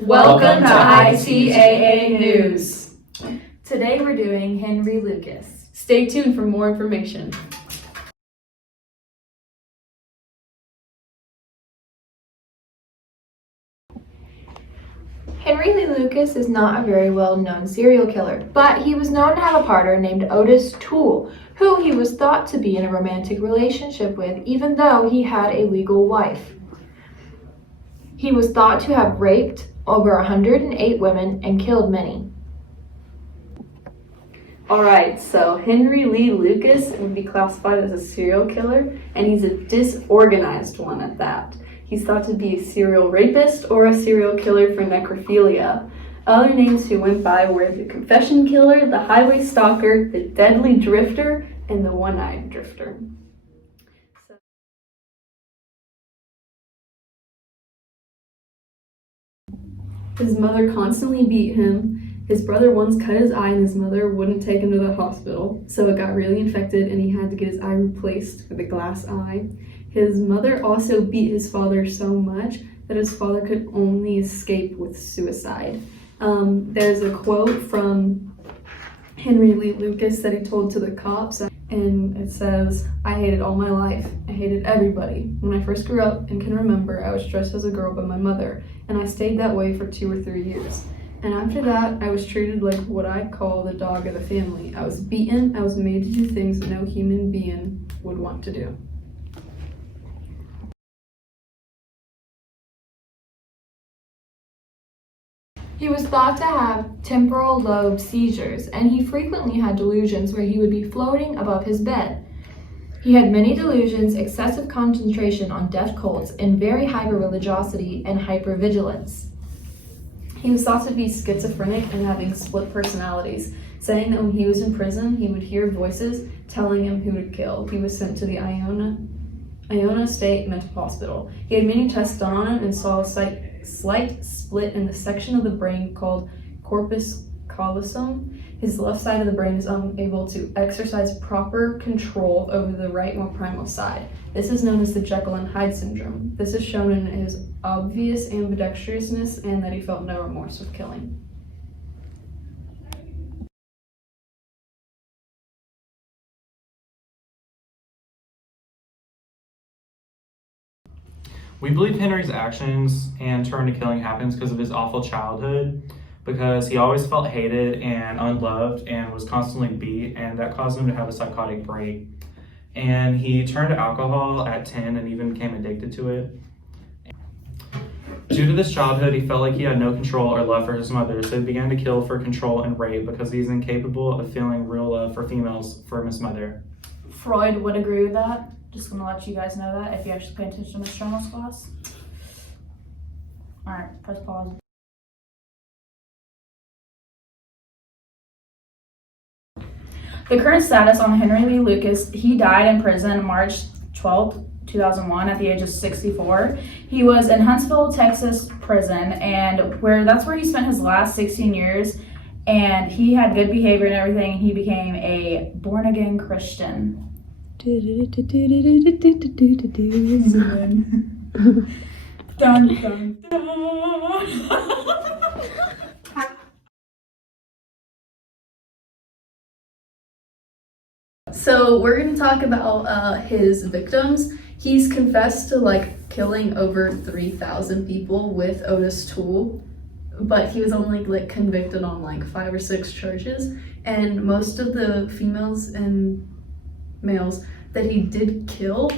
Welcome to ITAA News. Today we're doing Henry Lucas. Stay tuned for more information. Henry Lee Lucas is not a very well-known serial killer, but he was known to have a partner named Otis Toole, who he was thought to be in a romantic relationship with, even though he had a legal wife. He was thought to have raped over 108 women and killed many. Alright, so Henry Lee Lucas would be classified as a serial killer, and he's a disorganized one at that. He's thought to be a serial rapist or a serial killer for necrophilia. Other names he went by were the confession killer, the highway stalker, the deadly drifter, and the one-eyed drifter. His mother constantly beat him. His brother once cut his eye and his mother wouldn't take him to the hospital, so it got really infected and he had to get his eye replaced with a glass eye. His mother also beat his father so much that his father could only escape with suicide. There's a quote from Henry Lee Lucas that he told to the cops, and it says, "I hated all my life. I hated everybody. When I first grew up and can remember, I was dressed as a girl by my mother, and I stayed that way for 2 or 3 years. And after that, I was treated like what I call the dog of the family. I was beaten. I was made to do things no human being would want to do." He was thought to have temporal lobe seizures, and he frequently had delusions where he would be floating above his bed. He had many delusions, excessive concentration on death cults, and very hyper-religiosity and hypervigilance. He was thought to be schizophrenic and having split personalities, saying that when he was in prison, he would hear voices telling him who to kill. He was sent to the Iona State Mental Hospital. He had many tests done on him and saw a slight split in the section of the brain called corpus callosum. His left side of the brain is unable to exercise proper control over the right more primal side. This is known as the Jekyll and Hyde syndrome. This is shown in his obvious ambidextrousness and that he felt no remorse with killing. We believe Henry's actions and turn to killing happens because of his awful childhood, because he always felt hated and unloved and was constantly beat, and that caused him to have a psychotic break. And he turned to alcohol at 10 and even became addicted to it. Due to this childhood, he felt like he had no control or love for his mother, so he began to kill for control and rape because he's incapable of feeling real love for females from his mother. Freud would agree with that. Just gonna let you guys know that if you actually pay attention to Ms Trammels class. Alright, press pause. The current status on Henry Lee Lucas, he died in prison March 12th, 2001 at the age of 64. He was in Huntsville, Texas prison, and that's where he spent his last 16 years, and he had good behavior and everything. He became a born-again Christian. Dun, dun, dun. So we're going to talk about his victims. He's confessed to killing over 3,000 people with Otis Toole, but he was only convicted on 5 or 6 charges, and most of the females and males that he did kill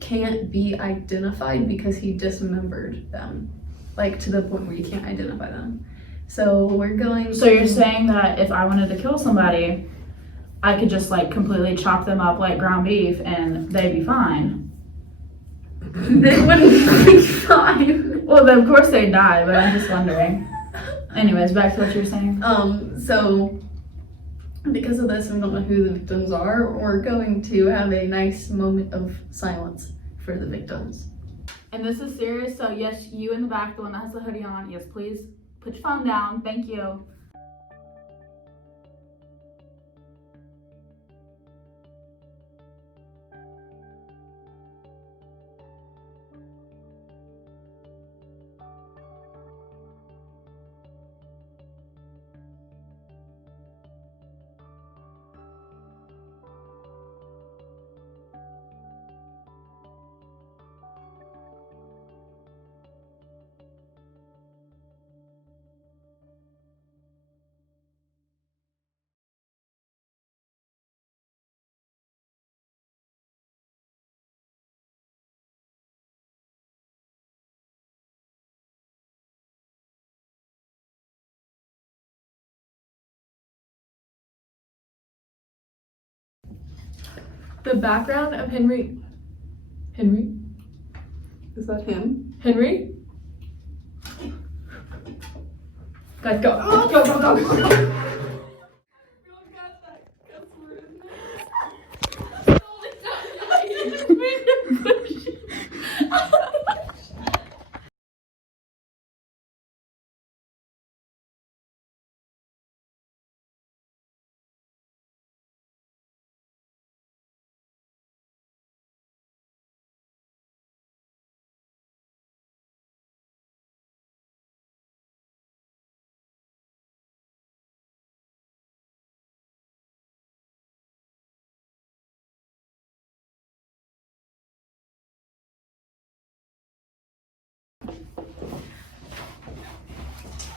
can't be identified because he dismembered them, to the point where you can't identify them. So we're going So you're saying that if I wanted to kill somebody, I could just completely chop them up like ground beef and they'd be fine? They wouldn't be fine. Well, then of course they'd die, but I'm just wondering. Anyways, back to what you were saying. So because of this, I don't know who the victims are. We're going to have a nice moment of silence for the victims. And this is serious, so yes, you in the back, the one that has the hoodie on, yes, please put your phone down. Thank you. The background of Henry. Is that him? Henry? Guys, go. Oh, go, go, go, go, go.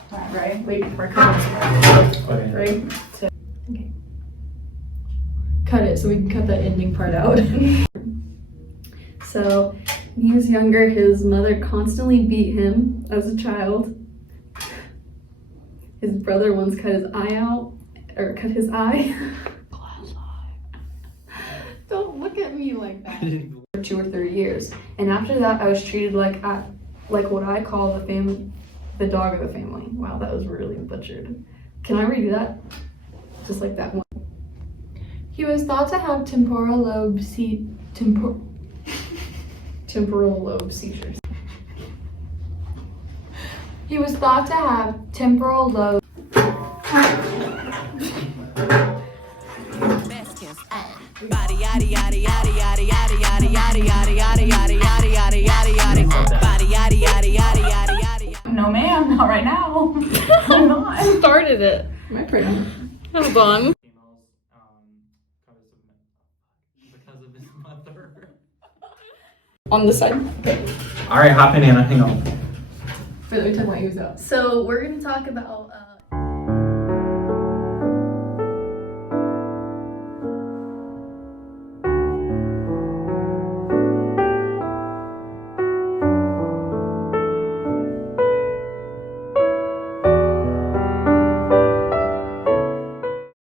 Alright, ready? Wait, we're cutting. Okay. Ready? Cut it so we can cut that ending part out. So, when he was younger, his mother constantly beat him as a child. His brother once cut his eye out, or cut his eye. Don't look at me like that. For 2 or 3 years, and after that, I was treated like what I call the dog of the family. Wow, that was really butchered. Can I redo that? Just like that one. He was thought to have temporal lobe seizures. He was thought to have temporal lobe. No, ma'am, not right now. I'm not. Started it. My turn. Hold on. Females, because of his mother. On the side. All right, hop in, Anna. Hang on. Wait, let me tell you why he was out. So we're gonna talk about